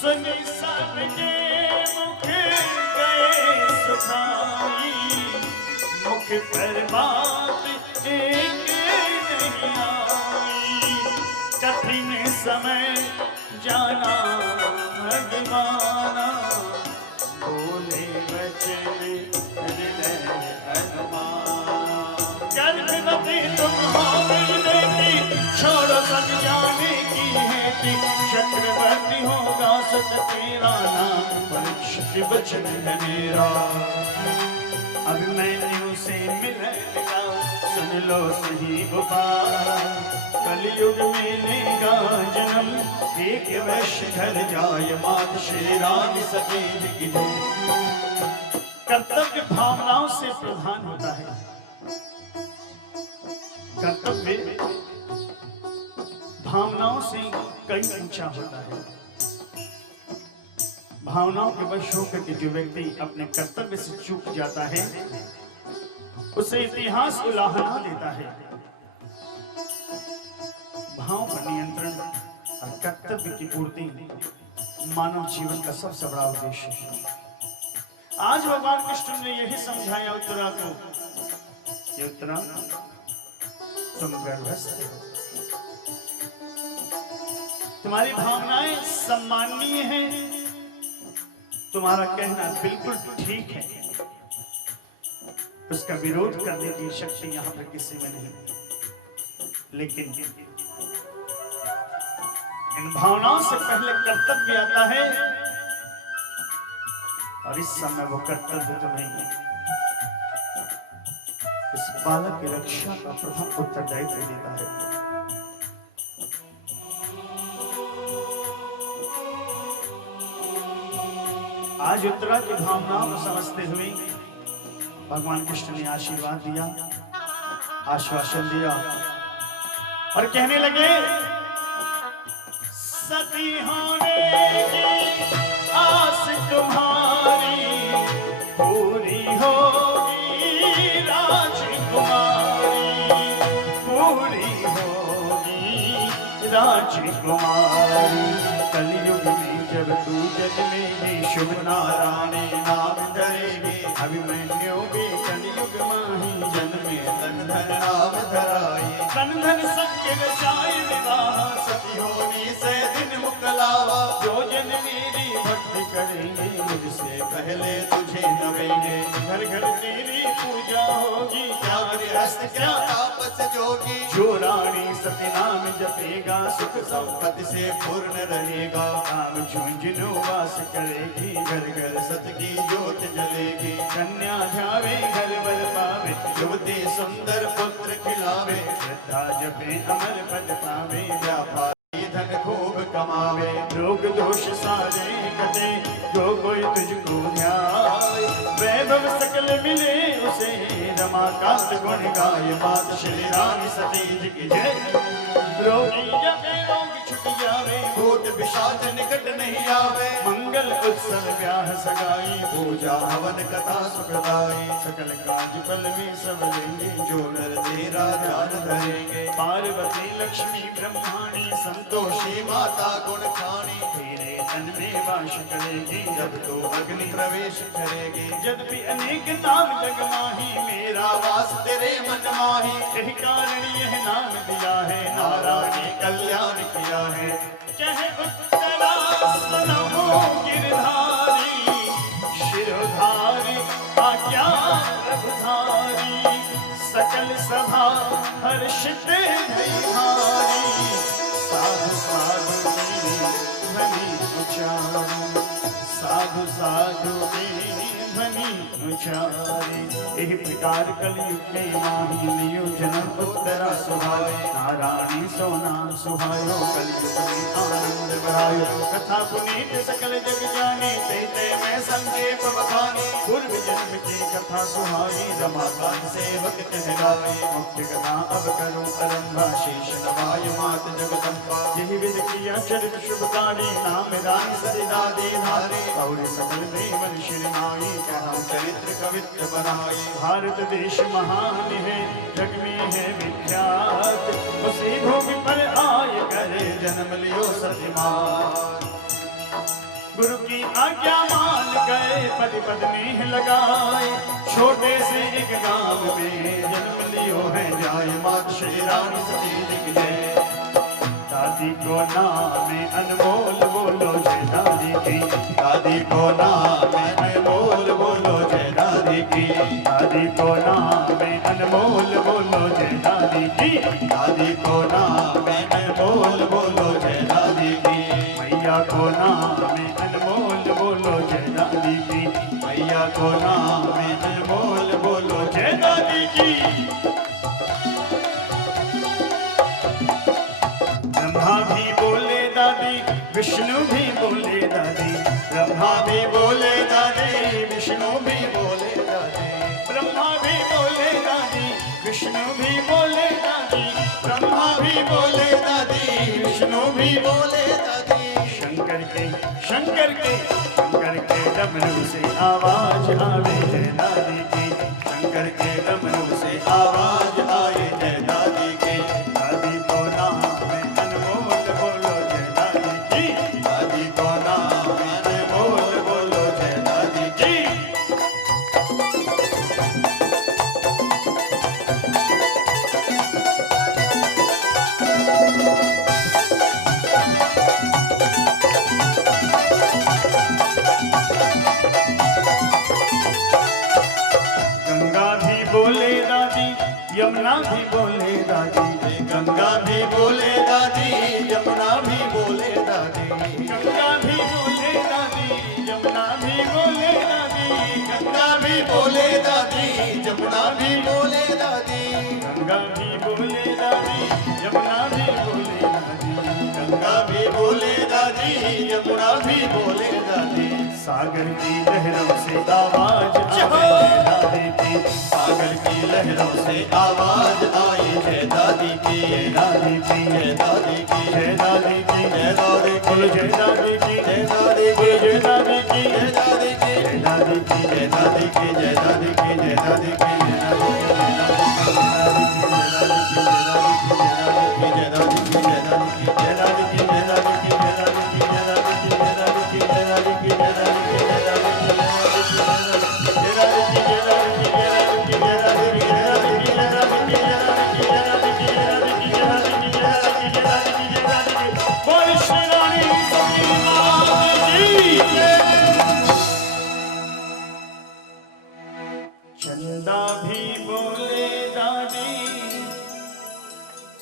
सुनी सबके मुख गए सुखाई, मुख पर बात एक नहीं आई। कठिन समय जाना भगवाना, बोले बचन हृदय अनुमाना। गर्भवती तुम हो मिलने की, छोड़ो सब जाने की है कि चक्रवर्ती होगा सत तेरा नाम, परीक्षित वचन है मेरा। अभिमन्यु से मिलेगा सुन लो सही गोपाल, कलयुग में लेगा जन्म एक वैश्य घर जाय, मात श्री राम सतेज की जय। कर्तव्य भावनाओं से प्रधान होता है। कर्तव्य भावनाओं से कई ऊंचा होता है। भावनाओं के वश होकर के जो व्यक्ति अपने कर्तव्य से चूक जाता है, उसे इतिहास उलाहना देता है। भाव पर नियंत्रण और कर्तव्य की पूर्ति मानव जीवन का सबसे बड़ा उद्देश्य है। आज भगवान कृष्ण ने यही समझाया उत्तरा को कि उत्तरा तुम गर्भस्थ हो, तुम्हारी भावनाएं सम्माननीय हैं, तुम्हारा कहना बिल्कुल ठीक है, उसका विरोध करने की शक्ति यहां पर किसी में नहीं। लेकिन इन भावनाओं से पहले कर्तव्य आता है, और इस समय वो कर्तव्य तुम्हें इस बालक की रक्षा का प्रथम उत्तरदायित्व देता है। आज उत्तरा की भावनाओं को समझते हुए भगवान कृष्ण ने आशीर्वाद दिया, आश्वासन दिया और कहने लगे, सती होने की आस तुम्हारी पूरी होगी राजकुमारी, पूरी होगी राजकुमारी। कलयुग में जब तू जन्मेगी, शुभ नारायणी नाम धरेगी, अभिमन्यु भी कलयुग माही जन्मे तन धन नाम धराई। तन धन सबके रचाए विवाह, सती होनी से दिन मुकलावा। जो जन मेरी भक्ति करेंगे, मुझसे पहले तुझे नवेंगे। घर घर तेरी पूजा होगी, क्या गृहस्थ क्या तापस जोगी। जो रानी सती नाम जपेगा, सुख संपत्ति से पूर्ण रहेगा। काम झुंझुनू वास करेगी, घर घर सत की ज्योत जलेगी। कन्या ध्यावे घर वर पावे, युवती सुंदर पुत्र खिलावे। श्रद्धा जपे अमर पद पावे, व्यापारी धन खूब कमावे। रोग दोष सारे कटे, जो कोई तुझको ध्याए। वैभव सकल मिले उसे, रमाकांत गुण गाए। मात श्री राम सतेज की जय। रोगी जपे रोग छुट जावे, भूत पिशाच निकट नहीं आवे। मंगल उत्सव ब्याह सगाई, पूजा हवन कथा सुखदाई। सकल काज फल में सब लेंगे, जो नर तेरा ध्यान धरेंगे। पार्वती लक्ष्मी ब्रह्माणी, संतोषी माता गुण खानी। तेरे तन में वास करेगी, जब तो अग्नि प्रवेश करेगी। यद्यपि अनेक नाम जग माही, मेरा वास तेरे मन माही। यही कारण यह नाम दिया है, नारायणी कल्याण किया है। कहे उत्तरा सुनो गिरधारी, शिरोधारी आज्ञा प्रभुधारी। सकल सभा हर्षित धैर्यधारी, साधु साधु की ध्वनि उचारी। साधु साधु की ध्वनि उचारी। इस प्रकार कलयुग में माही लियो जन्म उत्तरा सुहाए। नारायणी सोना सुहायो, कलयुग में आनंद बढ़ायो। कथा पुनीत सकल जग जाने, ते मैं संक्षेप बखानी। पूर्व जन्म की कथा सुहाई, रमाकांत सेवक कहलाए। मुख्य कथा अब करूं आरंभा, शेष नवाय मात जगदम्बा। यही विध किया चरित शुभकारी, नाम रानी सरिदा दे धारे। और सकल देवन श्रीमाई, कहूं चरित्र कवित्र बनाई। भारत देश महान है, जग में है विख्यात। उसी भूमि पर आए करे, जन्म लियो सतीमान। पद पद में लगाए, छोटे से एक गांव में जन्म लियो है जाए, मात श्री रानी सती दिग्विजय। दादी को नाम अनमोल बोलो जय दादी की, दादी को नाम अनमोल बोलो जय दादी की, दादी को नाम अनमोल बोलो जय दादी की, दादी को नाम अनमोल बोलो जय दादी की, मैया को नाम अनमोल बोलो जय दादी की, मैया को नाम अनमोल बोलो जय दादी की। ब्रह्मा भी बोले दादी, विष्णु भी बोले दादी, ब्रह्मा भी बोले दादी, विष्णु भी बोले दादी, ब्रह्मा भी बोले दादी, विष्णु भी बोले दादी, ब्रह्मा भी बोले दादी, विष्णु भी बोले दादी। शंकर के डमरू से आवाज आवे जय दादी की, शंकर के डमरू से आवाज आए जय दादी की, दादी को नाम अनमोल बोलो जय दादी की, दादी को नाम अनमोल बोलो जय दादी की। यमुना भी बोले दादी, गंगा भी बोले दादी, यमुना भी बोले दादी, गंगा भी बोले दादी, यमुना भी बोले दादी, गंगा भी बोले दादी, यमुना भी बोले दादी, गंगा भी बोले दादी, यमुना भी बोले दादी, गंगा भी बोले दादी, यमुना भी बोले दादी। सागर की लहरों से आवाज आए दादी की, सागर की लहरों से आवाज आई जय दादी की, जय दादी की, जय दादी की, जय दादी की, जय दादी की, जय दादी की, जय दादी की, जय दादी की, जय दादी की, जय दादी की, जय दादी की, जय दादी की, जय दादी की, चंदा भी बोले दादी,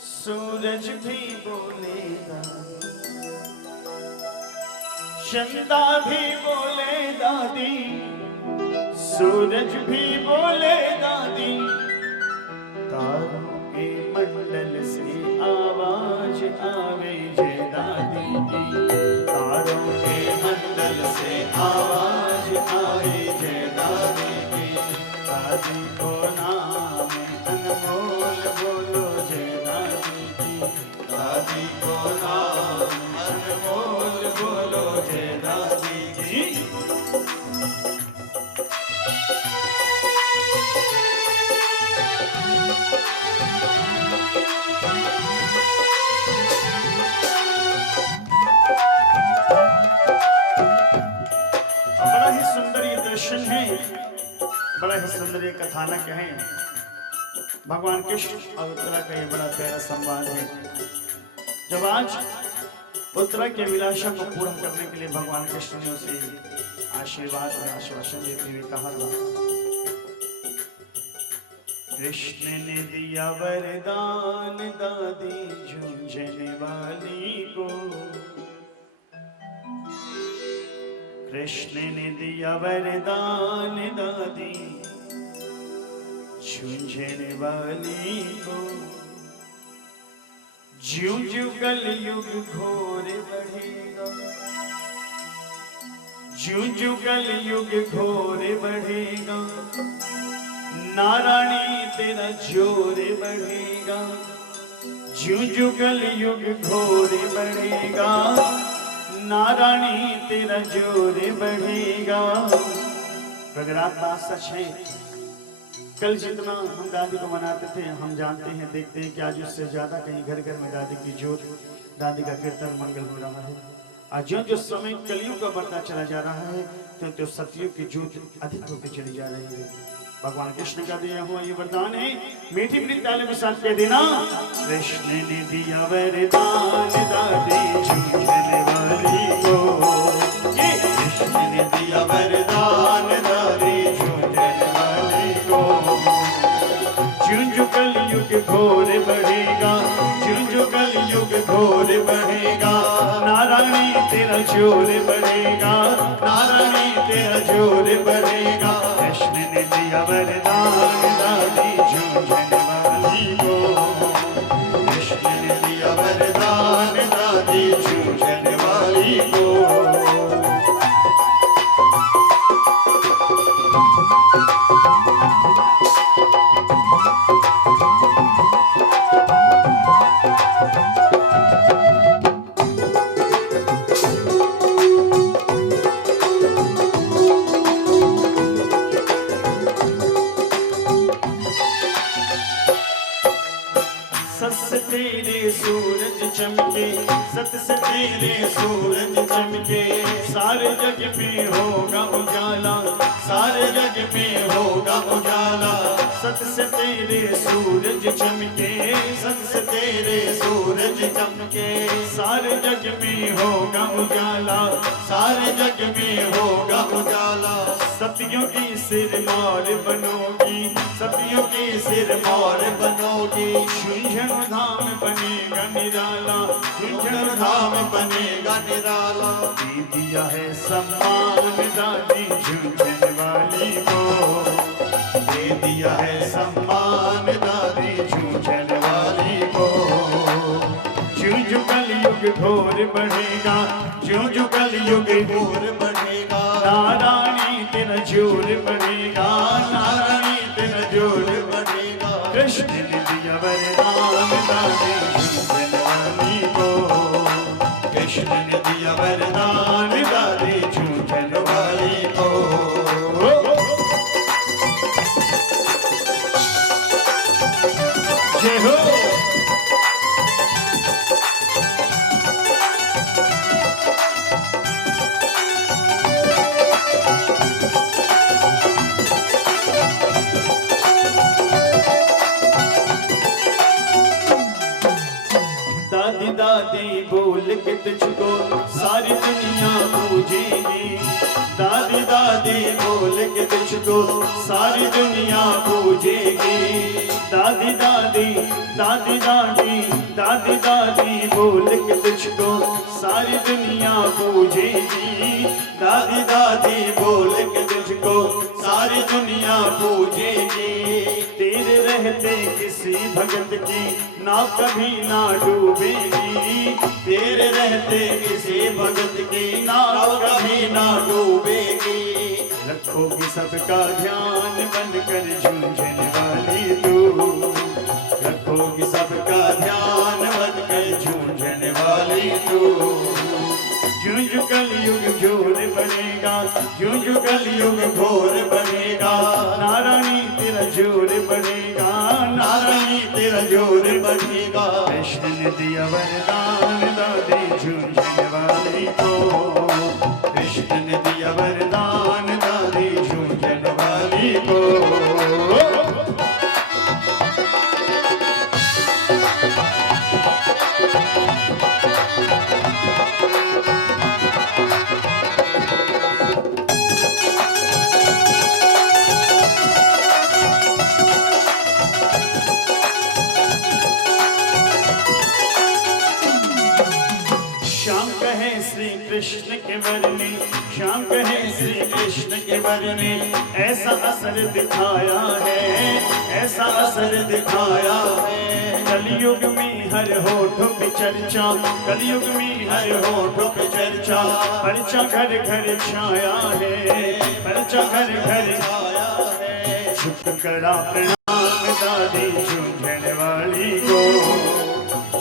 सूरज भी बोले दादी, चंदा भी बोले दादी, सूरज भी बोले दादी, तारों के मंडल से आवाज आवे जय दादी की, तारों के मंडल से आवाज आवे जय दादी की, दादी को नाम अनमोल बोलो जय दादी की, दादी को नाम अनमोल बोलो जय दादी की। बड़ा ही सुंदर ये दर्शन है, बड़ा ही सुंदर ये कथानक है। भगवान कृष्ण और उत्तरा का ये बड़ा प्यारा संवाद है। जब आज उत्तरा के अभिलाषा को पूरा करने के लिए भगवान कृष्ण ने उसे आशीर्वाद और आश्वासन देते हुए कहा था, कृष्ण ने दिया वरदान दादी झुंझने वाली को, कृष्ण ने दिया वरदान दादी झुंझने वाली को, ज्यों ज्यों कलयुग घोर बढ़ेगा, ज्यों ज्यों कलयुग घोर बढ़ेगा, नारायणी तेरा जोर बढ़ेगा, ज्यों ज्यों कलयुग घोर बढ़ेगा, नारायणी तेरा जोर बढ़ेगा। प्रगरात बात सच है। कल जितना हम दादी को मनाते थे, हम जानते हैं, देखते हैं कि आज उससे ज्यादा कहीं घर घर में दादी की जोत, दादी का कीर्तन मंगल हो रहा है। और जो जो समय कलयुग का बढ़ता चला जा रहा है तो सतयुग की ज्योत अधिक होती चली जा रही है। भगवान कृष्ण का दिया हुआ ये वरदान है। मीठी मीठी ताली के साथ कह देना, कृष्ण ने दिया वरदान दादी झूठने वाली को, ये कृष्ण ने दिया वरदान दादी झूठने वाली को। जो कलयुग घोर बढ़ेगा, जो कलयुग घोर बढ़ेगा, नारायणी तेरा जोर बढ़ेगा, नारायणी तेरा जोर बढ़ेगा। कृष्ण ने दिया वरदान दादी झूठने वाली को, कृष्ण ने दिया वरदान दादी झूठने वाली को। सत से तेरे सूरज चमके, सत से तेरे सूरज चमके, सारे जग में होगा उजाला, सारे जग में होगा उजाला। सत से तेरे सूरज चमके, सत से तेरे सूरज चमके, सारे जग में होगा उजाला, सारे जग में होगा उजाला। सतियों की सिरमौर बनोगी, सतियों की सिरमौर बनोगी। झुंझुनू धाम बनेगा निराला, झुंझुनू धाम बनेगा निराला। दे दिया है सम्मान दादी झुंझुन वाली को, दे दिया है सम्मान दादी झुंझुन वाली को। ज्यों ज्यों कलयुग घोर बढ़ेगा, ज्यों ज्यों कलयुग घोर बढ़ेगा, नारायणी तेरा जोर बढ़ेगा, नारायणी तेरा जोर बढ़ेगा। कृष्ण ने दिया वरदान दादी झूठन वाली को, कृष्ण ने दिया वरदान दादी झूठन वाली को। जय हो। दादी दादी बोल के तुझको सारी दुनिया पूजेगी, दादी दादी बोल के तुझको सारी दुनिया पूजेगी। दादी दादी दादी दादी दादी दादी बोल के तुझको सारी दुनिया पूजेगी, दादी दादी बोल के तुझको सारी दुनिया पूजेगी। तेरे रहते किसी भगत की नाव कभी ना डूबेगी, तेरे रहते किसी भगत की नाव कभी ना डूबेगी। रखोगी सबका ध्यान बनकर झूझन वाली तू, रखोगी सबका ध्यान बनकर झूझन वाली तू। ज्यों ज्यों कलयुग घोर बढ़ेगा, ज्यों ज्यों कलयुग घोर बढ़ेगा, नारायणी तेरा जोर बढ़ेगा, नारायणी तेरा जोर बढ़ेगा। कृष्ण ने दिया वरदान दादी झूझन वाली को, कृष्ण ने दिया वरदान दादी झूझन वाली को। श्याम कहे श्री कृष्ण के वरने, श्याम कहे श्री कृष्ण के वरने, ऐसा असर दिखाया है, ऐसा असर दिखाया है। कलयुग में हर होठ पे चर्चा, कलयुग में हर होठ पे चर्चा, पर्चा घर घर छाया है, पर्चा घर घर छाया है। झुक करा प्रणाम दादी झूझन वाली को,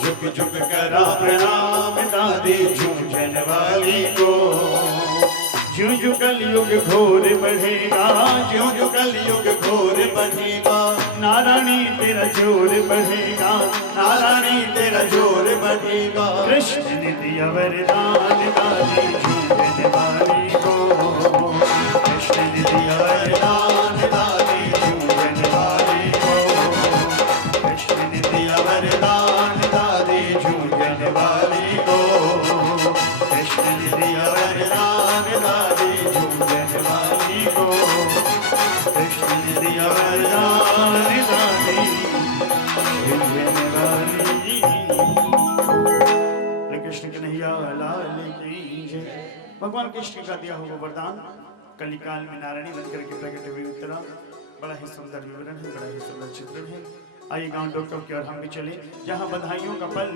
झुक झुक करा प्रणाम दादी झूझन वाली को। ज्यों ज्यों कलयुग घोर बढ़ेगा, ज्यों ज्यों कलयुग घोर बढ़ेगा, नारायणी तेरा जोर बढ़ेगा, नारायणी तेरा जोर बढ़ेगा। कृष्ण ने दिया वरदान दादी झूठने वाली को, कृष्ण ने दिया वरदान दादी झूठने वाली को, कृष्ण ने दिया वरदान दादी झूठने वाली को, कृष्ण ने दिया वरदान दादी झूठने वाली को, कृष्ण ने दिया वरदान दादी झूठने वाली। कृष्ण कन्हैया लाल की जय। भगवान कृष्ण का दिया हुआ वरदान कलिकाल में नारायणी बनकर के प्रकट हुई उत्तरा। बड़ा ही सुंदर विवरण है, बड़ा ही सुंदर चित्रण है। आइए गांव डॉक्टर की ओर हम भी चले, जहां बधाइयों का पल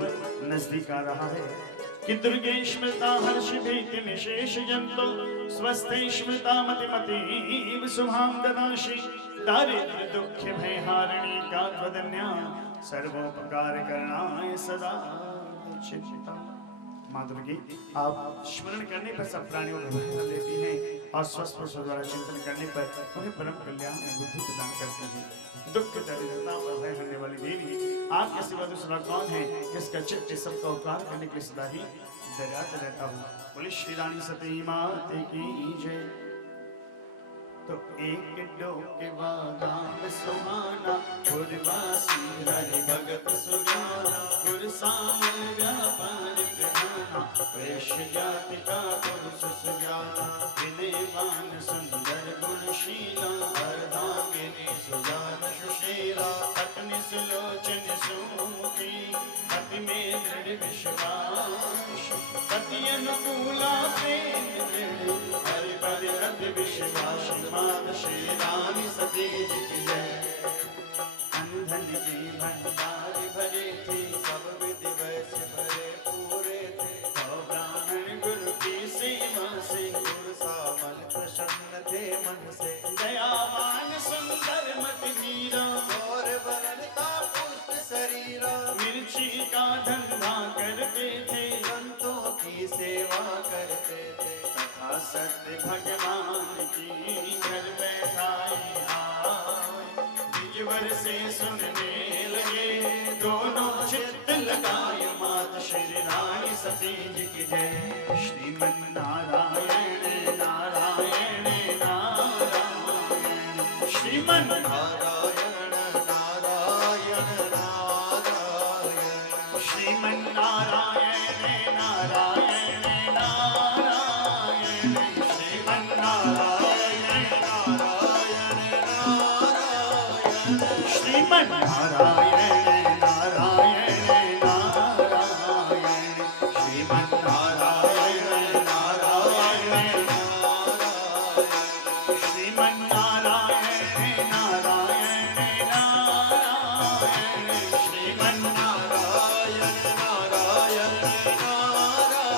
नजदीक आ रहा है कि दुर्गे स्मृता हर्ष भीति निशेष जंतो स्वस्थ स्मृता मति मति शुभाम ददाशि दारिद्र्य दुख भय हारिणी का त्वदन्या सर्वोपकार करणाय सदा चित्ता। माँ दुर्गे आप स्मरण करने पर सब प्राणियों को भय लेती हैं और स्वस्थ पुरुषों द्वारा चिंतन करने पर उन्हें परम कल्याण में बुद्धि प्रदान करती हैं। दुख दरिद्रता पर भय करने वाली देवी आपके सिवा दूसरा कौन है जिसका चित्त सबका उपकार करने के लिए सदा ही दरियात रहता हूँ। बोले श्री रानी सती माते की जय। तो एक डोके बादाम सुहाना गुरवासी हरि भगत सुजाना गुर सामल व्यापार प्रधाना वैश्य जाति का पुरुष सुजाना विनयवान सुंदर गुणशीला अर्धांगिनी सुजान सुशीला पत्नी सुलोचन सुमुखी पति में दृढ़ विश्वास पति अनुकूला प्रेम दृढ़ हरि पर अति विश्वास मात श्री रानी सती जी की जय। अंधन के भंडार भरे थे सब विधि वैसे भरे पूरे थे तो ब्राह्मण गुरु की सेवा से गुरु सामल प्रसन्न थे मन से दयावान सुंदर मति मीरा और वरण का पुष्ट शरीरा मिर्ची का धंधा करते थे संतों की सेवा करते थे तथा सत्य भगवान की घर बैठाई आए निजवर से सुनने लगे दोनों चित्त लगाए मात श्री रानी सती जी की जय। श्रीमन नारायण नारायण नारायण श्रीमन नारायण नारायण नारायण श्रीमन नारायण नारायण नारायण श्रीमन नारायण नारायण नारायण श्रीमन नारायण नारायण नारायण श्रीमन नारायण नारायण नारायण श्रीमन नारायण नारायण नारायण श्रीमन नारायण नारायण नारायण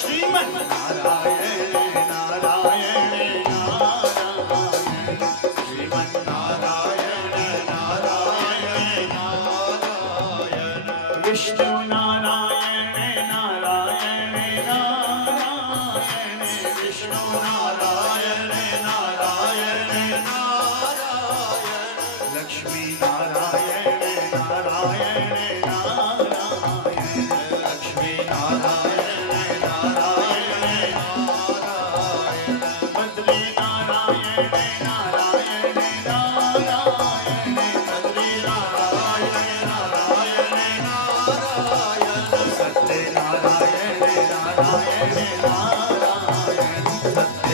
श्रीमन नारायण नारायण नारायण श्रीमन नारायण नारायण नारायण विष्णु नारायण नारायण नारायण विष्णु नारायण नारायण नारायण लक्ष्मी नारायण नारायण नारायण लक्ष्मी नारायण नारायण नारायण बद्री नारायण नारायण नारायण बद्री नारायण नारायण नारायण सत्य नारायण नारायण नारायण सत्य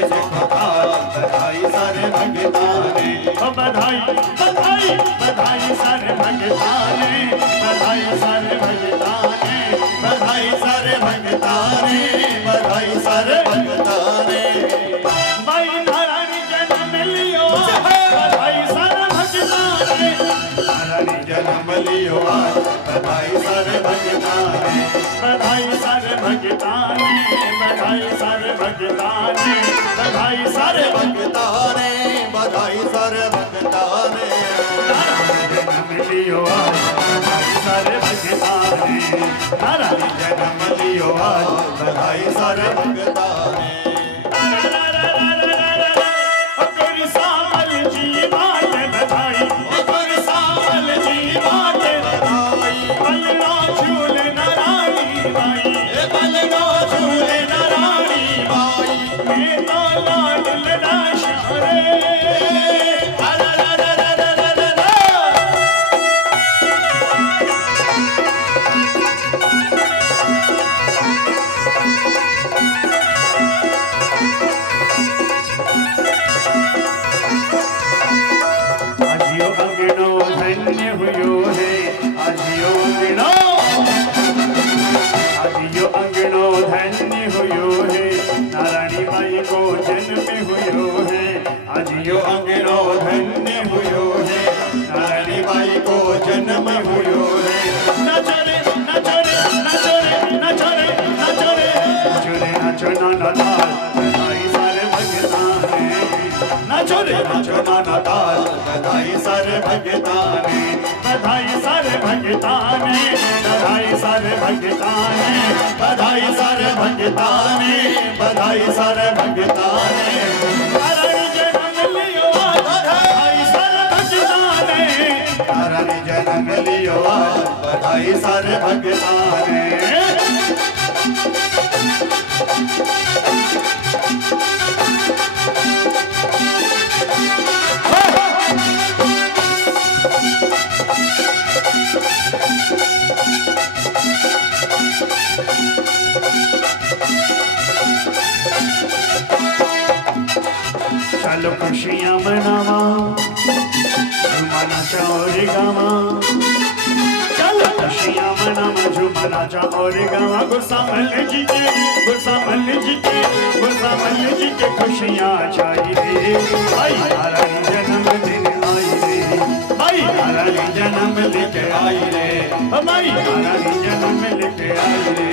सारे भगताने, बधाई सारे भगताने, बधाई सारे भगताने, बधाई सारे भगताने। भाई नारायण जन्म लियो, बधाई सारे भगताने, नारायण जन्म लियो, बधाई सारे भगताने, बधाई सारे भगताने, बधाई सारे भगताने, बधाई सारे भगताने, बधाई सारे भगताने। नारायण जन्म लियो, बधाई सारे भगताने, नारायण जन्म लियो, बधाई सारे भगताने। गुरु सावल जी बाटे बधाई, गुरु सावल जी बाटे बधाई, बलनो झूले नारायणी बाई, बलनो झूले नारायणी बाई, मैं तो लाड लड़ा शारे। आजियो अंगनो धन्य हुयो है, आजियो अंगनो, आजियो अंगनो धन्य हुयो है, नारायणी बाई को जन्म हुयो है। आजियो अंगनो धन्य हुयो है, नारायणी बाई को जन्म हुयो है। नाचो रे नाचो रे नाचो रे नाचो रे नाचो रे नाचो रे नाचो नाना ताल, बधाई सारे भगताने, नाचो रे नाचो नाना ताल, बधाई सारे भगताने, बधाई सारे भगताने, बधाई सारे भगताने, बधाई सारे भगताने, बधाई सारे भगताने। नारायण जन्म लियो, बधाई सारे भगताने, नारायण जन्म लियो, बधाई सारे भगताने। चलो खुशियां मनावा, झूमना और गावा, चलो खुशियां मनावा, झूमना और गावा। गुरसामल जी के, गुरसामल जी के, गुरसामल जी के खुशियां छाई रे, भाई नारायण जन्म दिन आई रे, भाई नारायण जन्म लेके आई रे, भाई नारायण जन्म लेके आई रे।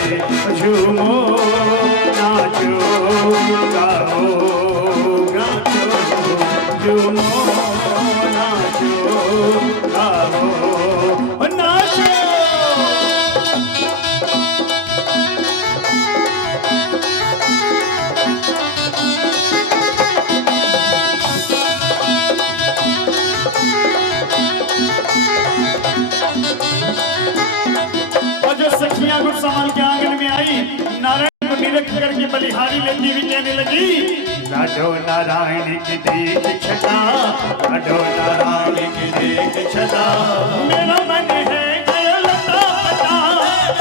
झूमो नाचो गाओ, झूमो नाचो गाओ नाचो। और जो सखियां गुरसामल के आंगन में आई, नारायण को निरख करके बलिहारी लेती हुई कहने लगी, लाडो नारायण की देख छटा, लाडो नारायण की देख छटा, मेरा मन है गयो लटा पटा,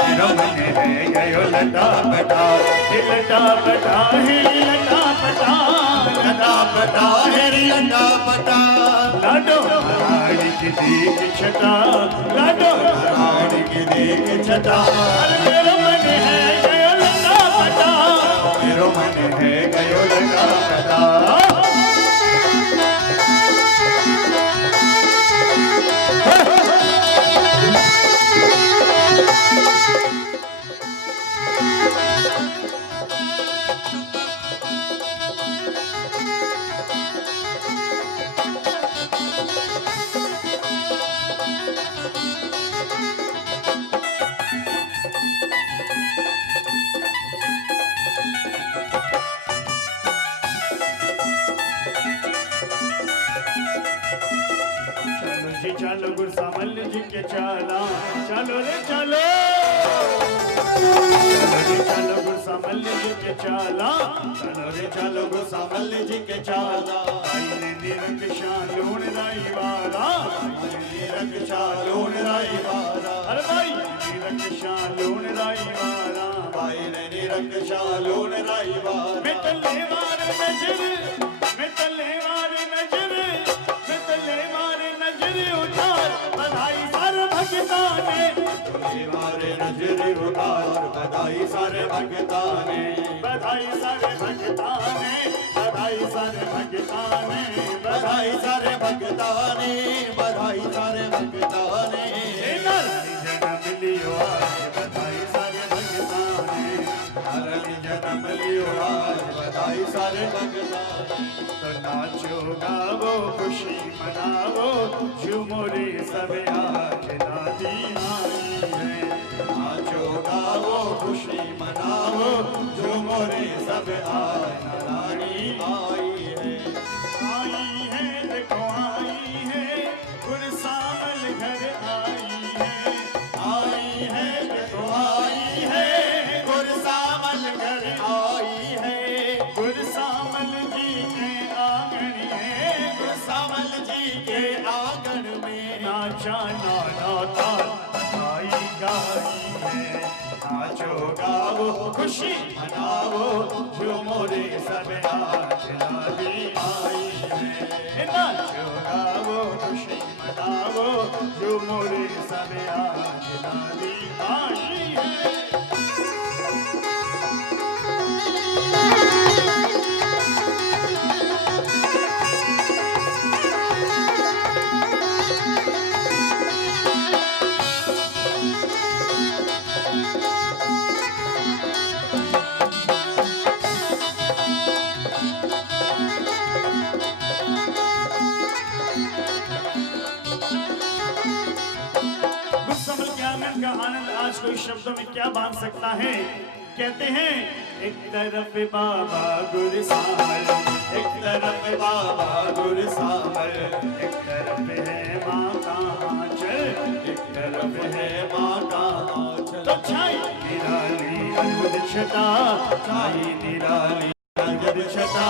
मेरा मन है गयो लटा पटा, लटा पटा है लटा पटा, लटा पटा है लटा पटा। लाडो नारायण की देख छटा, लाडो नारायण की देख छटा, मेरा मन है गयो लटा पटा, मेरा मन है गयो लटा पटा। चलो गुरसामल जी के चाला, चलो रे चलो, चलो रे चलो गुरसामल जी के चाला, चलो रे चलो गुरसामल जी के चाला। आईने निरंक शालून राई वाला, निरंक शालून राई वाला, अरे भाई निरंक शालून राई वाला, भाई ने निरंक शालून राई वाला। मैं तले मार नजर, मैं तले मार नजर, मैं तले मार नजर उतार, मिलियो आज, बधाई सारे भगता ने, बधाई सारे भगता ने, बधाई सारे भगता ने, बधाई सारे भगता ने, बधाई सारे भगता ने। जन्म लियो आज, बधाई सारे भगता ने, नारद जन्म लियो आज, बधाई सारे भगता ने। तो नाचो गावो खुशी मनावो, झूमो रे सब आज दादी आई है। नाचो गावो खुशी मनावो, झूमो रे सब आज रानी आई है। आई है देखो आई है, गुरसामल घर आई है। आई है देखो आई है, गुरसामल घर आई है। गुरसामल जी के आंगन है, गुरसामल जी के आंगन में नाचा नाता गाई गाई है। नाचो गावो खुशी मनावो, झूमो रे सब आज लाली आई है। नाचो गावो खुशी मनावो, झूमो रे सब आज लाली आई है। गुरसामल के आंगन का आनंद आज कोई शब्दों में क्या बांध सकता है। कहते हैं एक तरफ बाबा गुरसामल, एक तरफ बाबा गुरसामल, एक तरफ है माँ का आंचल, एक तरफ है माँ का आंचल। तो छाई निराली अद्भुत छटा, छाई निराली अद्भुत छटा।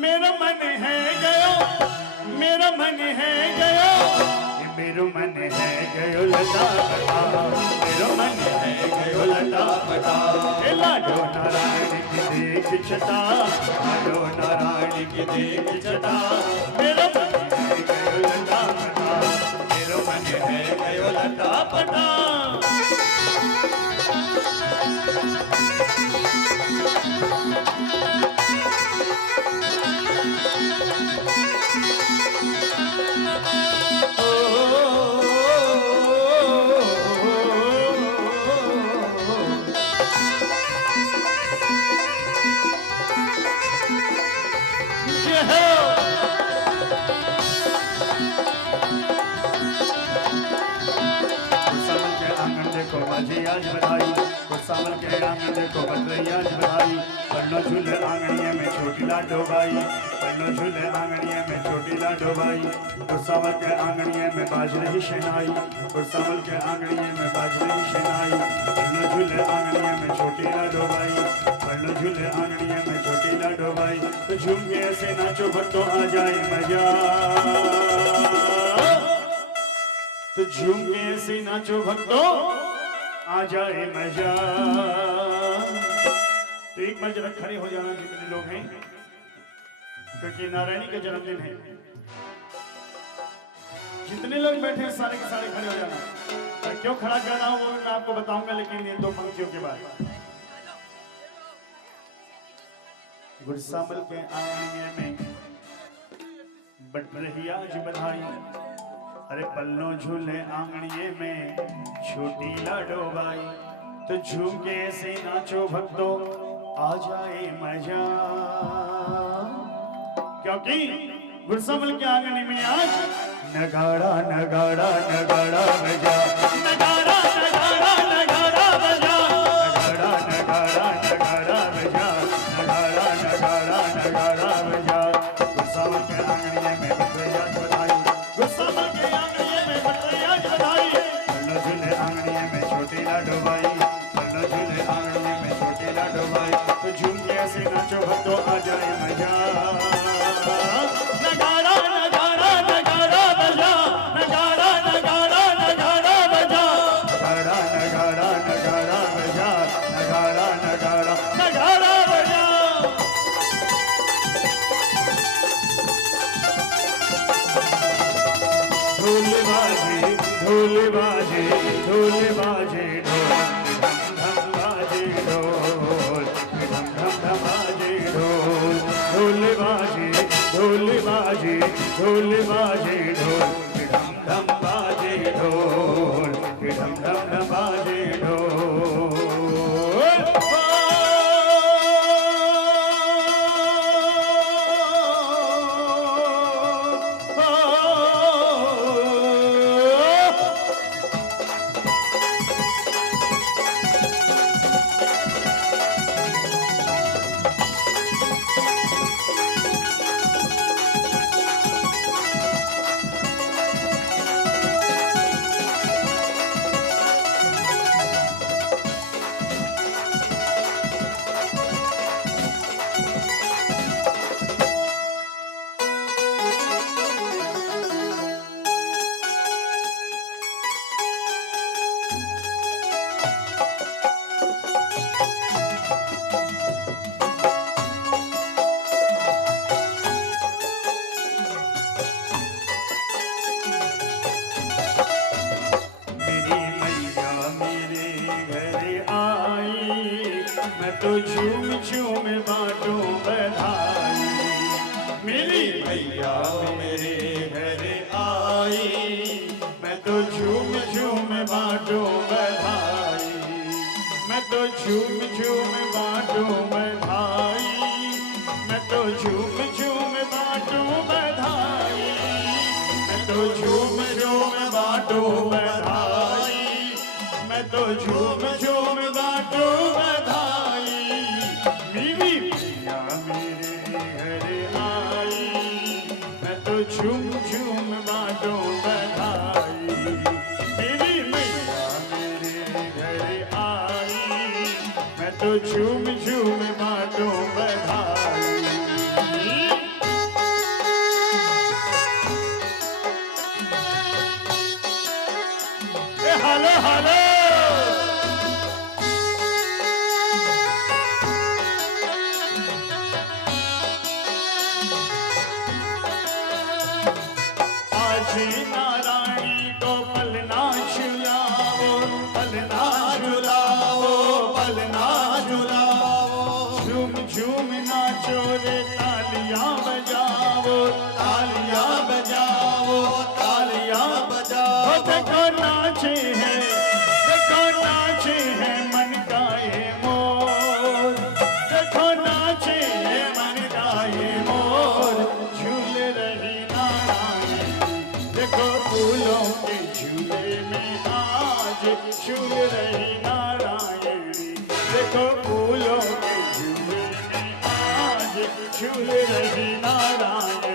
मेरा मन है गयो, मेरा मन है गयो, मेरो मन है गयो लता पटा, मेरो मन है गयो लता पटा। लाडो नारायण की देख छटा, लाडो नारायण की देख छटा। मेरो मन है गयो लता पटा, मेरो मन है गयो लता पटा। माझी आज बधाई, गुरसामल के आंगन देखो बज रही आज बधाई। पन्नो झूले आंगनिये में छोटी लाडो बाई, पन्नो झूले आंगनिये में छोटी लाडो बाई। गुरसामल के आंगनिये में बाज रही शहनाई, गुरसामल के आंगनिये में बाज रही शहनाई। पन्नो झूले आंगनिये में छोटी लाडो बाई, पन्नो झूले आंगनिये में छोटी लाडो बाई। तो झूम के ऐसे नाचो भक्तों आ जाए मजा, तो झूम के ऐसे नाचो भक्तों आ जाए मजा। तो एक बार जरा खड़े हो जाना जितने लोग हैं, क्योंकि नारायणी का जन्मदिन है। जितने लोग बैठे हैं सारे के सारे खड़े हो जाना। मैं क्यों खड़ा कर रहा हूं वो मैं आपको बताऊंगा, लेकिन ये दो पंक्तियों के बाद। गुरसामल के आंगन में बट रही आज बधाई, अरे पल्लो झूले आंगनिये में छोटी लाडो बाई। तो झूम के ऐसे नाचो भक्तों आ जाए मजा, क्योंकि गुरसामल के आंगन में आज नगाड़ा नगाड़ा नगाड़ा बजा, नगाड़ा नगाड़ा नगाड़ा बजा, नगाड़ा नगाड़ा नगाड़ा बजा, नगाड़ा नगाड़ा नगाड़ा बजा। गुरसामल के आंगन में आज बधाई, गुरसामल के आंगन में आज बधाई। पल्लो झूले आंगन में छोटी लाडो बाई, पल्लो झूले आंगन में छोटी लाडो बाई। तो झूम के ऐसे नाचो भक्तों आ जाए मजा, नगाड़ा नगाड़ा नगाड़ा बजा, नगाड़ा नगाड़ा नगाड़ा बजा, नगाड़ा नगाड़ा नगाड़ा बजा, नगाड़ा नगाड़ा नगाड़ा बजा। ढोल बाजे ढोल बाजे ढोल बाजे ढोल ढोल बाजे ढोल बाजे ढोल बाजे ढोल कि ढम ढम बाजे ढोल कि ढम ढम ढम बाजे ढोल मैं तो झूम झूम बाटूं बधाई मेरी मैया मेरे घर आई मैं तो झूम झूम बाटूं बधाई मैं तो झूम झूम बाटूं बधाई मैं तो झूम झूम बाटूं बधाई मैं तो झूम झूम बाटूं बधाई मैं तो झूम झूम बाटूं बधाई मेरी मैया मेरे घर आई मैं तो झूम झूम बाटूं बधाई मेरी मैया मेरे घर आई मैं तो झूम झूम बाटूं बधाई हेलो हेलो नारायणी को पलना झुलाओ पलना झुलाओ पलना झुलाओ झूम झूम नाचो रे तालियां बजाओ तालियां बजाओ तालियां बजाओ देखो नाचे हैं मन का ये मोर देखो नाचे हैं मन का ये मोर झूल रही देखो फूलों के झूले में आज झूल रही नारायणी देखो फूलों के झूले में आज झूल रही नारायणी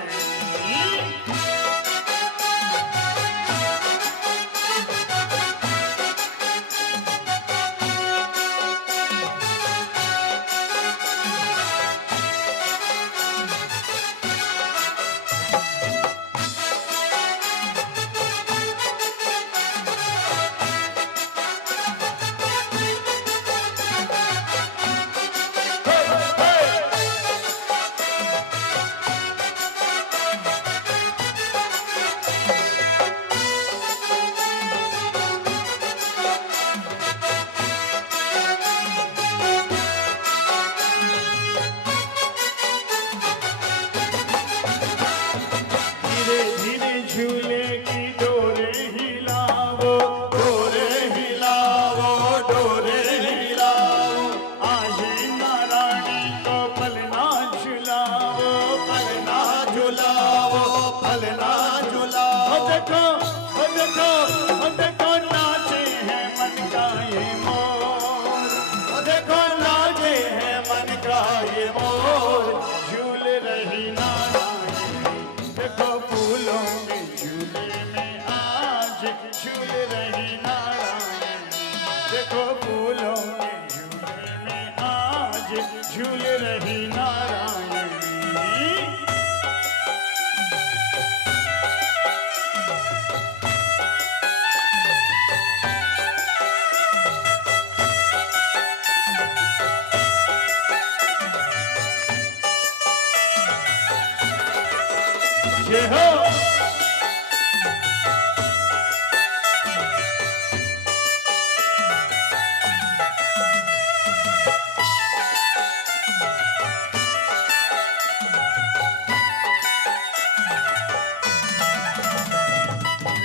झूले की डोरे हिलाओ डोरे हिलाओ डोरे हिलाओ आज नारायणी को पलना झुलाओ पलना झुलाओ पलना झुलाओ देखो देखो नाचे हैं मन का ये मोर देखो नाचे हैं मन का ये मोर झूल रही नारायणी देखो फूलों के झूले में आज झूल रही नारायणी देखो फूलों के झूले में आज झूल रही नारायणी जय हो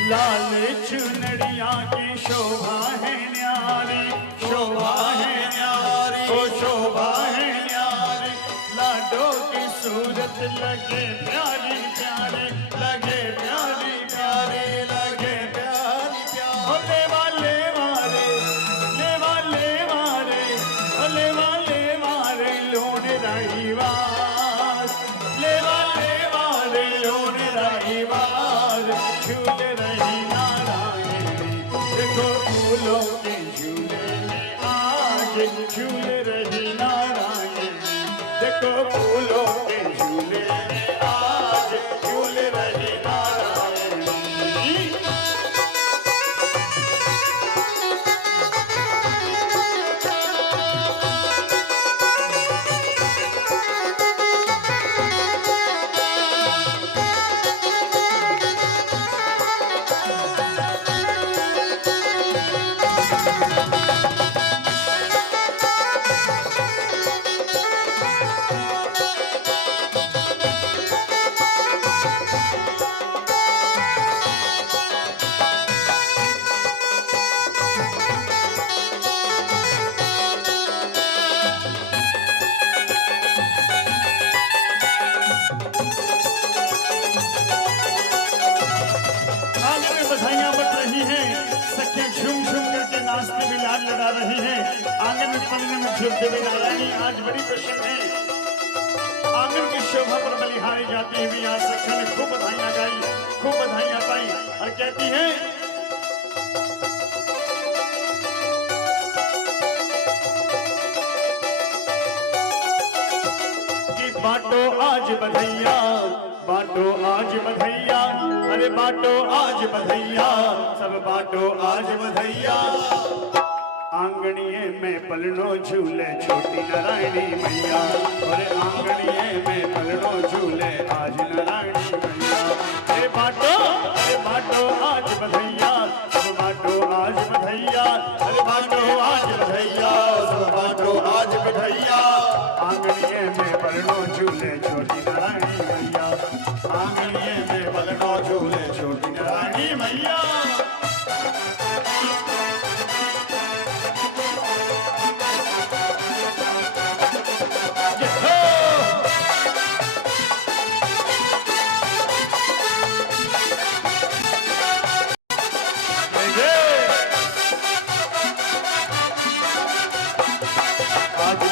लाल चुनरिया की शोभा है न्यारी, शोभा है न्यारी, ओ शोभा है न्यारी। लाडो की सूरत लगे प्यारी प्यारी, लगे प्यारी प्यारी, लगे प्यारी प्यारी। लेवा लेवा रे, लेवा लेवा रे, लेवा लेवा रे लोन रहीवास, लेवा लेवा रे लोन रहीवास। झूल रही नारायणी देखो फूलों के झूले में आज, झूल रही नारायणी देखो फूलों के झूले में आज, झूल रही नारायणी। बधाइयां बज रही हैं, सखियां झूम झूम करके नाचते हुए लाड लड़ा रही हैं। आंगन में पलने में झूमते हुए नारायणी आज बड़ी प्रसन्न है। आंगन की शोभा पर बलिहारी जाती हुई आज सखियों ने खूब बधाइयां गाई, खूब बधाइयां पाई और कहती हैं कि बाटो आज बधाइया, बाटो आज बधाइया, अरे बाटो आज बधाइया, सब बाटो आज बधाइया। आंगनिये में पलनो झूले छोटी नारायणी मैया, अरे आंगनिये में पलनो झूले आज नारायणी मैया। अरे बाटो आज बधाइया, सब बाटो आज बधाइया, अरे बाटो आज बधाइया, सब बाटो आज बधाइया। आंगनिये में पलनो झूले छोटी नारायणी मैया, आंगनिये में पलनो झूले छोटी नारायणी मैया।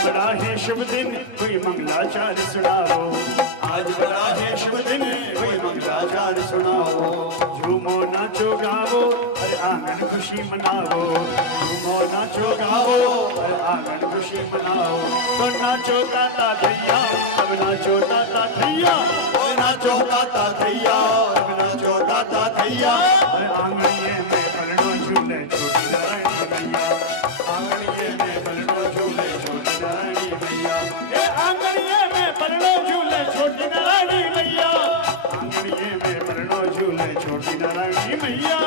बड़ा है शुभ दिन कोई मंगलाचार सुनाओ, आज बड़ा है शुभ दिन कोई मंगलाचार सुनाओ। झूमो नाचो गावो अरे आंगन खुशी मनाओ, झूमो नाचो गावो अरे आंगन खुशी मनाओ। तो नाचो ताता थैया, अब नाचो ताता थैया, नाचो ताता थैया, अब नाचो ताता थैया। अरे आंगनिये में पलनो झूले छोटी नारायणी मैया, आंगनिये में पलनो झूले छोटी नारायणी मैया। ए आंगनिये में पलनो झूले छोटी नारायणी मैया, आंगनिये में पलनो झूले छोटी नारायणी मैया।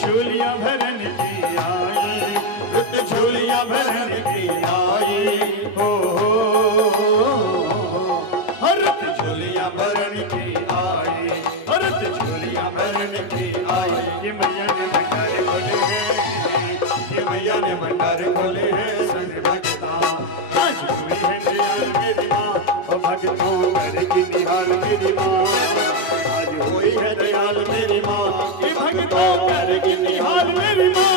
झूलियां भरन की आई, रुत झूलियां भरन की आई, हो रुत झूलियां भरन की आई, रुत झूलियां भरन की आई। ये मैया ने भंडार खोले हैं, ये मैया ने भंडार खोले हैं संग भगता। आज हुई है दयाल मेरी माँ, और भक्तों कर की निहाल मेरी माँ। आज हुई है दयाल मेरी माँ, ये भक्तों कर की निहाल मेरी माँ।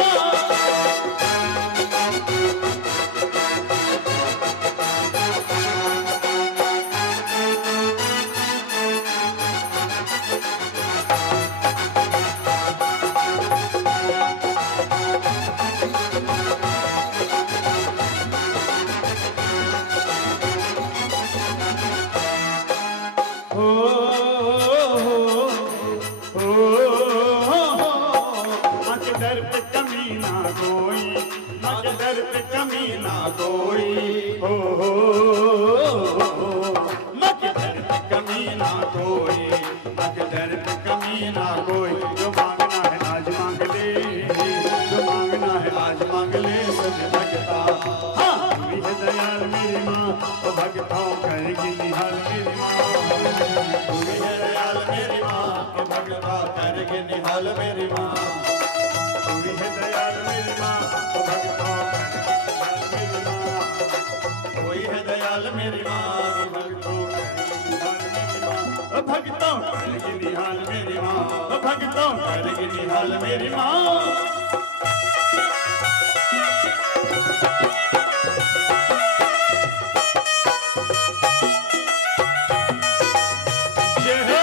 कोई हो मकदर पे कमी ना कोई, मकदर पे कमी ना कोई। जो मांगना है आज मांग ले, जो मांगना है आज मांग ले सच भगता। हाँ तू ही है दयाल मेरी माँ, ओ भगतों करेगी निहाल मेरी माँ। तू ही है दयाल मेरी माँ, के भगता करके निहाल मेरी माँ। तू ही है दयाल मेरी माँ, ओ भगतों करेगी निहाल मेरी माँ। कोई है दयाल मेरी माँ, के भगतों भगतों करेगी निहाल मेरी माँ, ओ भगतों करके निहाल मेरी माँ। जय हो।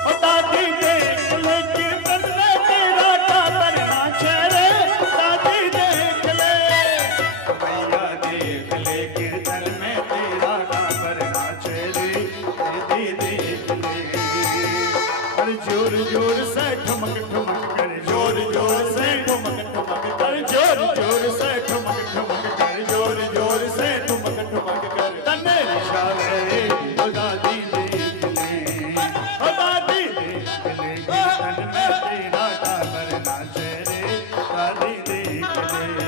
ओ दादी देख ले कीर्तन में तेरा टापर नाचे रे, दादी देख ले। मैया देख ले कीर्तन में तेरा टापर नाचे रे, दीदी देख ले। अरे जोर जोर से ठुमक ठुमक कर, जोर जोर से ठुमक ठुमक कर, अरे जोर जोर से ठुमक ठुमक कर, जोर जोर से ठुमक ठुमक कर। तने निशाले ओ दादी देख ले, ओ दादी देख ले। कीर्तन में तेरा टापर नाचे रे, दादी देख ले।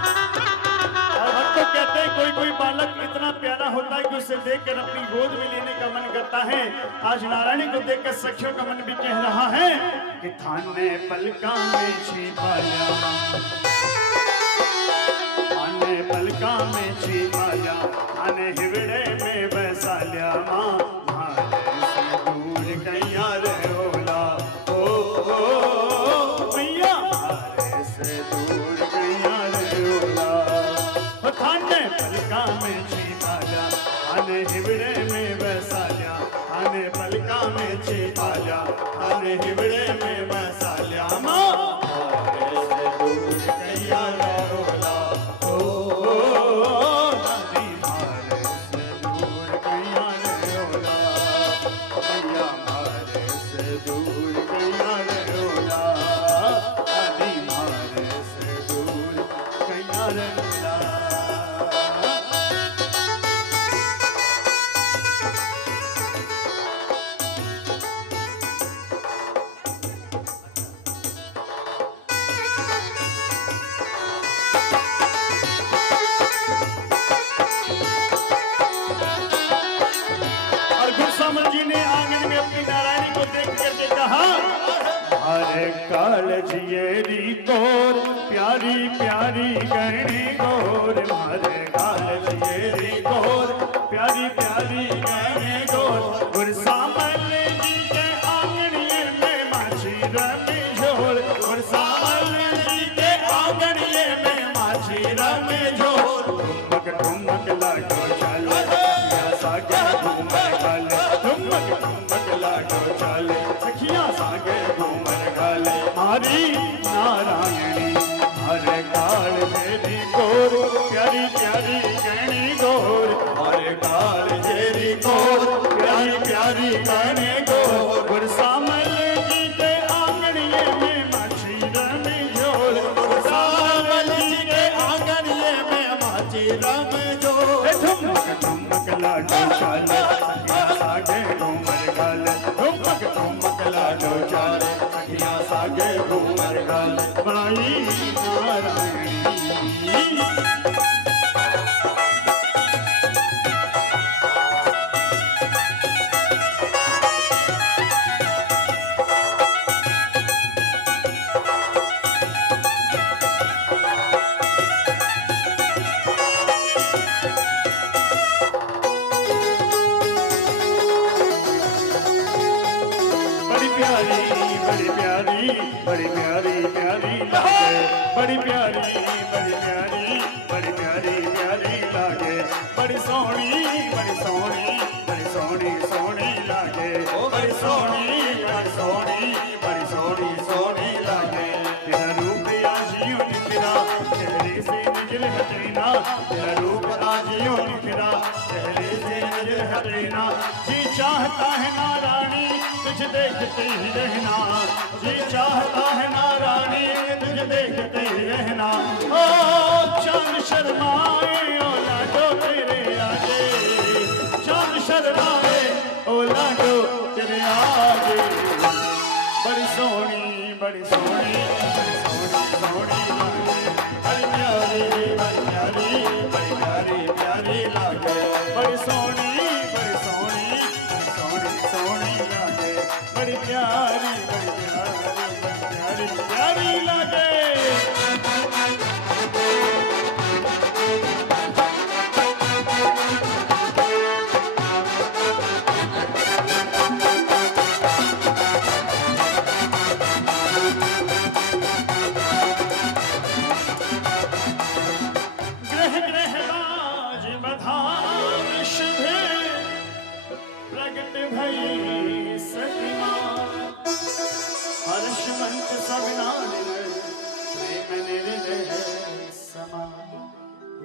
और हम तो कहते हैं कोई कोई बालक इतना प्यारा होता है कि उसे देखकर अपनी गोद में लेने का मन करता है। आज नारायणी को देखकर सखियों का मन भी कह रहा है कि थाने पलका में छिपा जा, थाने पलका में छिपा जा, थाने हिवड़े में बसा लिया माँ। भाले से दूर कैया रे ओला, ओ मैया भाले से दूर कैया रे ओला। थाने पलका में छिपा जा, थाने हिवड़े में बसा जा, थाने पलका में छिपा जा, थाने हिवड़े में बसा लिया माँ। भाले से दूर कैया रे ओला, दादी भाले से दूर कैया रे ओला, मैया भाले से दूर कैया रे ओला, दादी भाले से दूर कैया रे ओला। और गुरसामल जी ने आंगन में अपनी नारायणी को देख करके कहा, अरे कालजिएरी गोर प्यारी प्यारी गहनी गोर, मारे कालजिएरी गोर प्यारी प्यारी गहनी गोर। गुरसामल जी के आंगनिये में माछी रमी झोर, गुरसामल जी के आंगनिये में माछी रमी झोर। ठुमक ठुमक लाडो चाले, सागे घूमर गाले, ठुमक ठुमक लाडो चाले, सखियां सागे घूमर गाले। हरी नारायणी हरे काल जेरी गोर, प्यारी प्यारी गहनी गोर, हरे काल जेरी गोर, प्यारी प्यारी गहनी गोर। गुरसामल जी के आंगनिये में माछी रमी झोर, गुरसामल जी के आंगनिये में माची रम जोर। ठुमक ठुमक लाडो चाले, सखियां सागे घूमर गाले, ठुमक ठुमक लाडो चाले, सखियां सागे घूमर गाले। माई नारायणी बड़ी प्यारी प्यारी लागे, बड़ी प्यारी बड़ी प्यारी बड़ी प्यारी प्यारी लागे, बड़ी सोहनी बड़ी सोहनी बड़ी सोहनी सोहनी लागे, बड़ी सोहनी बड़ी सोहनी बड़ी सोहनी सोहनी लागे। तेरा रूप आजियों निखरा चेहरे से नजर हटेना, तेरा रूप आजियों निखरा चेहरे से नजर हटेना। जी चाहता है नारानी तुझे देखते ही रहना, जी चाहता है नारानी तुझे देखते ही रहना। ओ चांद शर्माए ओ लाडो तेरे आगे, चांद शर्माए ओ लाडो तेरे आगे। बड़ी सोहनी बड़ी सोहनी बड़ी सोहनी सोहनी लागे, बड़ी प्यारी बड़ी प्यारी बड़ी प्यारी प्यारी लागे। बड़ी सोहनी बड़ी सोहनी बड़ी सोहनी सोहनी लागे, बड़ी प्यारी बड़ी प्यारी बड़ी प्यारी प्यारी लागे। ग्रह ग्रह बाज बधार शुभ प्रगट भई सतिमा, हर्ष मंच सब नारिन प्रेम निर्णय समा।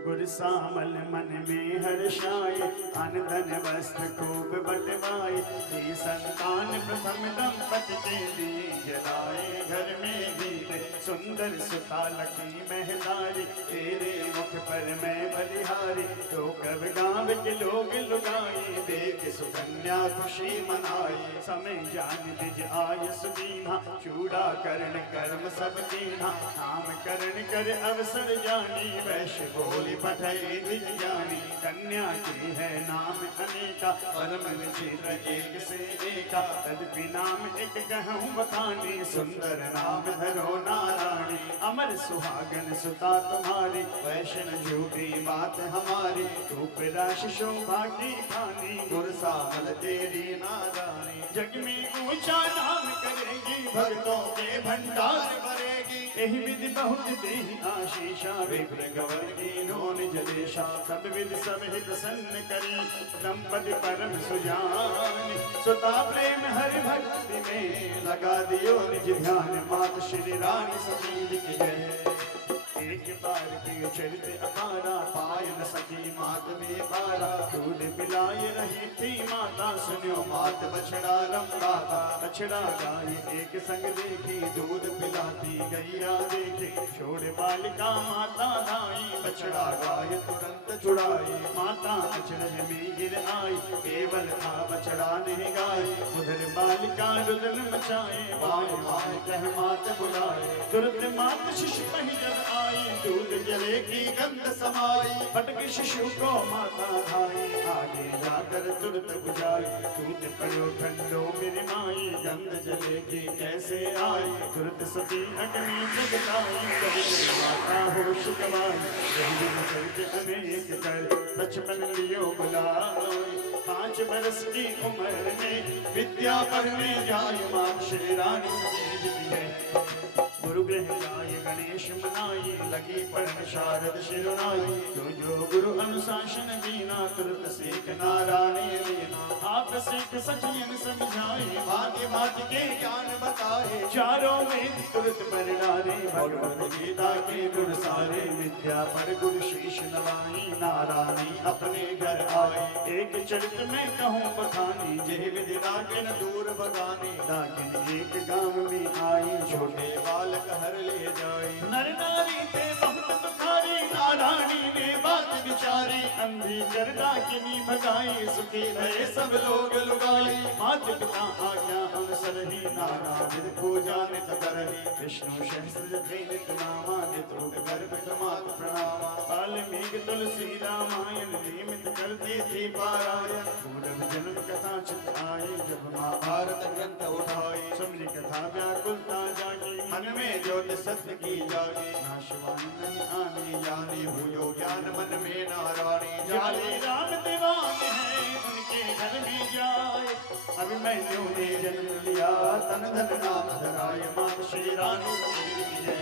गुर सामल मन में हर्षाय, अन धन वस्त्र खूब बटवाए। ये संतान प्रथम दंपति के लिए जलाए, घर में गीत सुंदर सुता लखी महतारी। तेरे मुख पर मैं बलिहारी, तो कब गाँव के लोग लुगाई। देख सुकन्या खुशी मनाई, समय जान निज आय सुदीना। चूड़ा करण कर्म सब कीना, नाम करण कर अवसर जानी। वैश्य बोली पठई द्विज जानी, कन्या की है नाम अनेका। परम विचित्र एक से एका, तदपि नाम एक कहूँ बखानी। सुंदर नाम धरो नारायणी, अमर सुहागन सुता तुम्हारी। वैष्णव झूठी बात हमारी, रूप राशि शोभा की खानी। गुर सामल तेरी नारानी, जग में ऊंचा नाम करेगी, भक्तों के भंडार भरेगी। यही विधि बहुत देही आशीषा। विप्र गवर की नोन जलेशा, सब विध सब ही प्रसन्न करी। दंपति परम सुजान, सुता प्रेम हरि भक्ति में। लगा दियो निज ध्यान, मात श्री रानी सतीज की जय। एक बार प्रिय चरित अपारा, पाय न सकी मात में पारा। दूध पिलाए रही थी माता, सुनियो मात बछड़ा रंगाता। बछड़ा गाय एक संग देखी, दूध पिलाती गैया देखी। छोड़ बालिका माता दाई, बछड़ा गाय तुरंत छुड़ाई। माता अचरज में गिर आई, केवल था बछड़ा नहीं गाय। उधर बालिका रुदन मचाए, माय माय कह मात बुलाए। तुरंत मात शिशु कहीं जब आई, दूध जले की गंध समाई। फटक शिशु को माता धाई, आगे जाकर तुरंत बुझाई। दूध पड़ो ठंडो मेरी माई, गंध जले की कैसे आई। तुरंत सती अग्नि जगताई, जब माता होश गवाई। चलते अनेक कर बचपन लियो बुलाई। 5 बरस की उम्र में विद्या पढ़ने जाय, मां श्री रानी सतीज की है। गुरु गृह जाय गणेश मनाई, लगी पढ़न शारद शिरुनाई। जो गुरु अनुशासन दीना, तुरत सीख नारायणी लीना। आप सीख सखियन समझाए, भांति भांति के ज्ञान बताए। चारों में तुरत पर डारे। भगवद गीता के गुण सारे, विद्या पर गुरु शीश नवाई। नारायणी अपने घर आए, एक चरित में कहूँ बखानी। जय विधि नागिन दूर बगानी, नागिन एक गांव में आई। छोटे बालक हर ले जाए। नर नारी थे बहुत दुखारी, नारायणी ने बात विचारी। अंधी करना किनी भगाई, सुखी भये सब लोग लुगाई। मात पिता आज्ञा अनुसर ही, नारायण पूजा नित करही। विष्णु सहस्र जपे नित नामा, नित रूप गर्भ मात प्रणामा। वाल्मीकि तुलसी रामायण नियमित करती थी पारायण। पूर्व जन्म कथा चित आई, जब महाभारत ग्रंथ उठाई। समझी कथा व्याकुलता जागी, मन में ज्योत सत्य की जागी। नाशवान नहीं आने जानी भूयो ज्ञान मन में नारायणी जाले। जाली। राम दीवान है उनके घर में जाए, अभिमन्यु ने जन्म लिया मैया तन धन नाम धराए मात श्री रानी समीर की जय।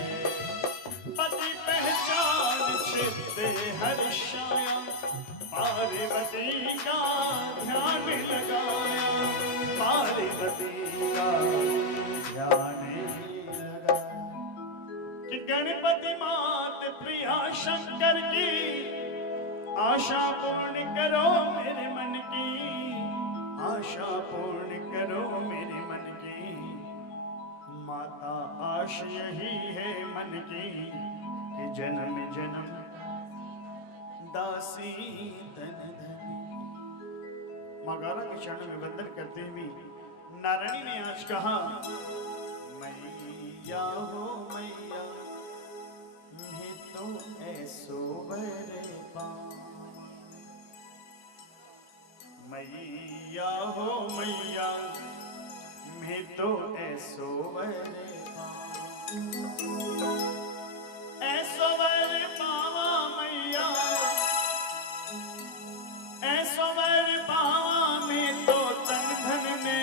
पति पहचान चित्ते हर्षाया पार्वती का ध्यान लगाया पार्वती का ध्यान लगाया कि गणपति मात प्रिया शंकर की आशा पूर्ण करो मेरे मन की आशा पूर्ण करो मेरे मन की माता आश यही है मन की कि जन्म जन्म दासी धन धन। माँ गौरा के चरणों में वंदन करते हुए नारायणी ने आज कहा मैया हो मैया मैं तो ऐसो बरे पाऊं मैया हो मैया मैं तो ऐसो बरे पाऊं ऐसो बरे पावा मैया ऐसो वर पावा में तो तन धन ने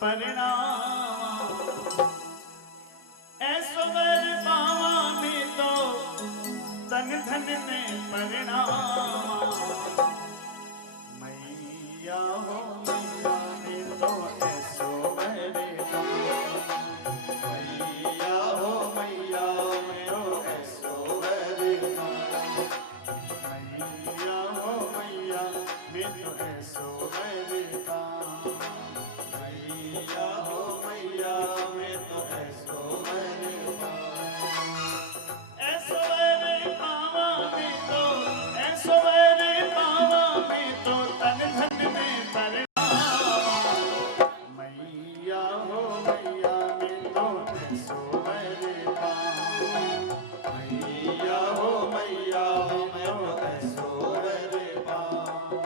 परिणाम ऐसो वर पावा में तो तन धन ने परिणाम मैया हो मैया में तो ऐसो वर मैया हो मैया मैं तो ऐसो बरे पाऊं। मैया हो मैया में तो ऐसो वर पाऊं मैया हो मैया मैं तो ऐसो बरे पाऊं। ऐसो वर पावा में तो ऐसो वर पावा में तो तन धन में परिणाम मैया हो मैया में तो ऐसो वर पाऊं मैया हो मैया मैं तो ऐसो बरे पाऊं।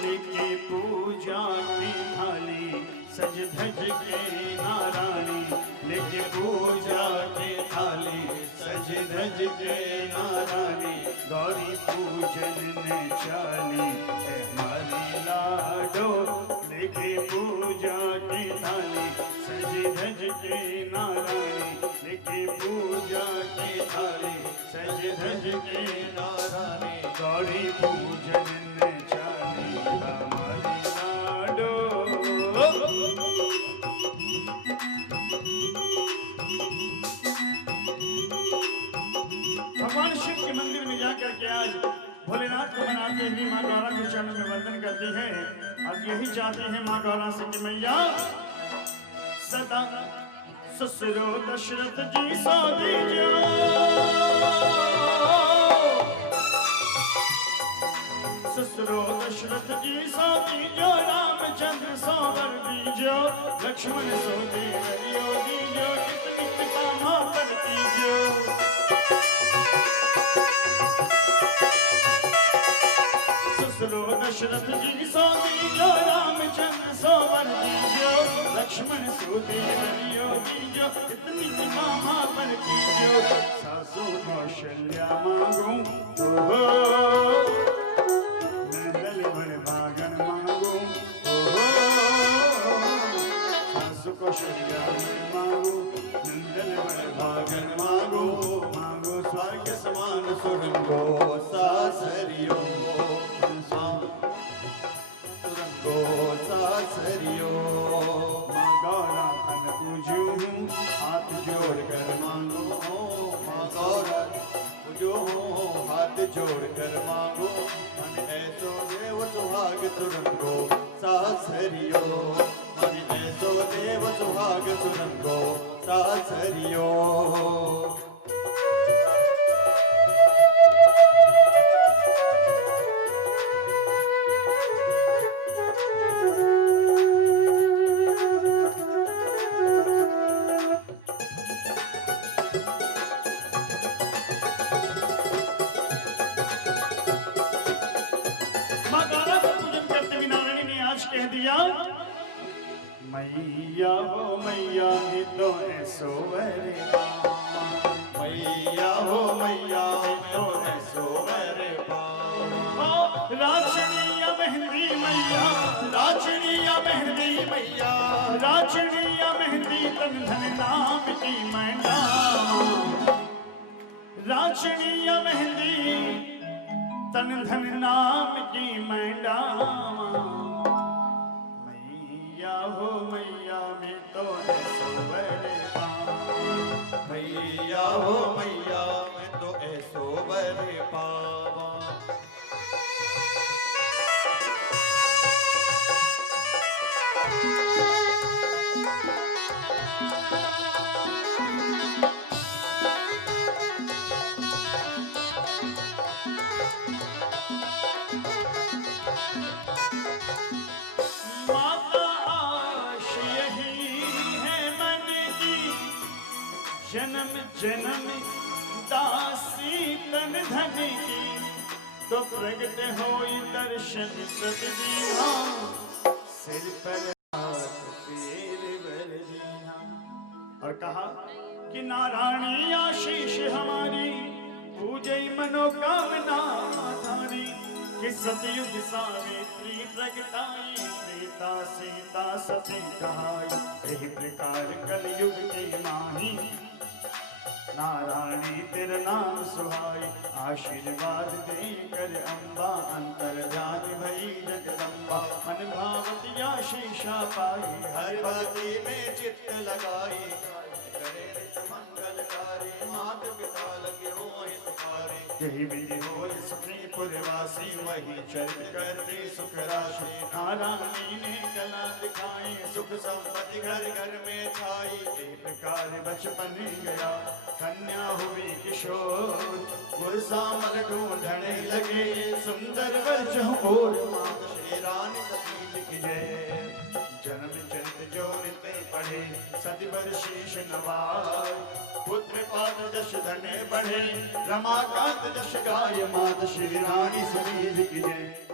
लेके पूजा की थाली सज धज के नारायणी लेके पूजा के थाली सज धज के नारायणी गौरी पूजन ने चाली है हमारी लाडो लेके पूजा की थाली सज धज के नारायणी लेके पूजा की थाली सज धज के नारायणी गौरी पूजन ने चाली हमारी लाडो। भगवान शिव के मंदिर में जाकर के आज भोलेनाथ को मनाते हुए माँ गौरा के चरणों में वंदन करती है और यही चाहते हैं माँ गौरा से कि मैया सदा ससुरो दशरथ जी सो दीजो ससुरो दशरथ जी सो दीजो रामचंद्र सो वर दीजो लक्ष्मण सो देवरियो दीजो इतनी कृपा माँ पर दीजो ससुरो दशरथ जी सो दीजो रामचंद्र सो वर दीजो लक्ष्मण सो देवरियो दीजो इतनी कृपा माँ पर दीजो सासु कौशल्या मांगू ओहो नंदल बड़ भागन मांगू ओहो सासु कौशल्या मांगू नंदल बड़ भागन मांगू मांगू स्वर्ग समान सुरंगो सासरियो सुरंगो सासरियो। माँ गौरा धन पूजू हाथ जोड़ कर मांगो माँ गौरा जो हाथ जोड़ कर मांगो मन ऐसो देव सुहाग सुरंगो सासरियो मन ऐसो देव सुहाग सुरंगो सासरियो। मैया हो मैया ये तो ऐसो रे बाबा। मैया हो मैया तो है सोवर पावा। राचनिया मेहंदी मैया, राचनिया मेहंदी मैया, राचनिया मेहंदी तन धन नाम की मैंडा। राचनिया मेहंदी तन धन नाम की मैंडा। मैया हो मैया में तो है सोवर पावा। मैया हो मैया मैं तो ऐसो वर पावा। माता आश यही है मन की, जन्म जन्म दासी तन धन की। तो प्रगट होई दर्शन सतदीना, सिर पर हाथ फेर वर दीना। और कहा कि नारायणी आशीष हमारी, पूजई मनोकामना धारी। कि सतयुग सावित्री प्रगटाई, त्रेता सीता सती कहाई। यही प्रकार कलयुग की माही, नारायणी तेरा नाम सुहाई। आशीर्वाद देकर अम्बा, अंतर जान भई जगदम्बा। मन भावती आशीषा पाई, हर भक्ति में चित्त लगाई। करे नित मंगलकारी, मात पिता लगे हो हितकारी। यही विधि हो सुखी पुरवासी, वही चरित करती सुख राशि। नारायणी ने कला दिखाई, सुख संपत्ति घर घर में छाई। एक प्रकार बचपन गया, कन्या हुई किशोर। गुरसामल ढूंढने लगे, सुंदर वर चहुओर। मात श्री रानी सती जी की जय। जन्म चरित जो नित पढ़े, सदिवर शीश नवाय। पुत्र पाद जश धने बढ़े, रमाकांत जश गाय। मात श्री रानी सती जी की जय।